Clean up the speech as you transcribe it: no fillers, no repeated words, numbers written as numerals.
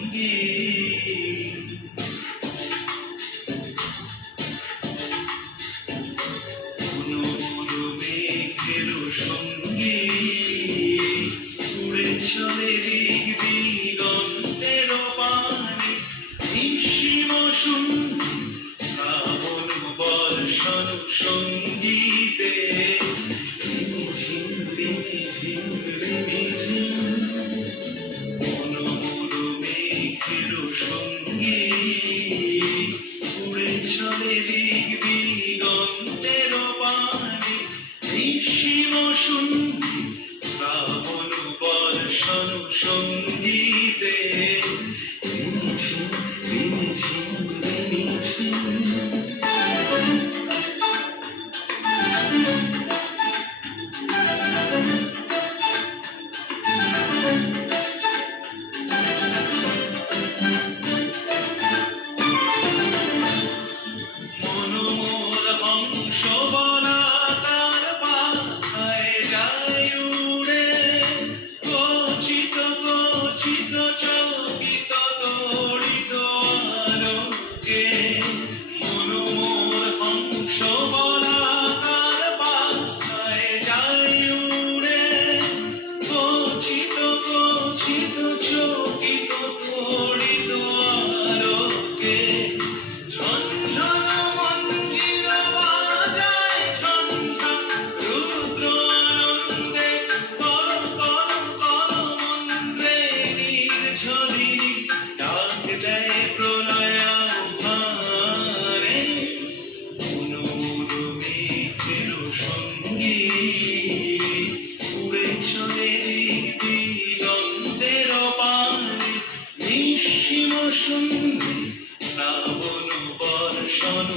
সঙ্গী মেঘের সঙ্গী উড়ে চলে দিক দিগন্তের পানে নিঃসীম শুনতে শ্রাবণ বর্ষণ সঙ্গীতে ঝিম ঝিম ঝিম মনোমর মেঘের সঙ্গী উড়ে চলে দিক দিগন্তের পানে নিঃসীম শুনতে শ্রাবণ বর্ষণ সঙ্গীতে ঝিম ঝিম ঝিম মনোমর হংস বলাকার পাখায় যায় উড়ে গচিত গচিত চকিত তড়িত আলোকে মনোমর হংস বলাকার পাখায় যায় উড়ে গচিত গচিত চকিত তড়িত আলোকে ঝনঝন মঞ্জির বাজায় ঝনঝন রুদ্র আনন্দে কর কর কর মন্ত্রে নির্ঝরিণী ডাক দেয় প্রলয়াভারে মনোমর মেঘের সঙ্গী উড়ে চলে দিক দিগন্তের পানে নিঃসীম শুনতে শ্রাবণ বর্ষণ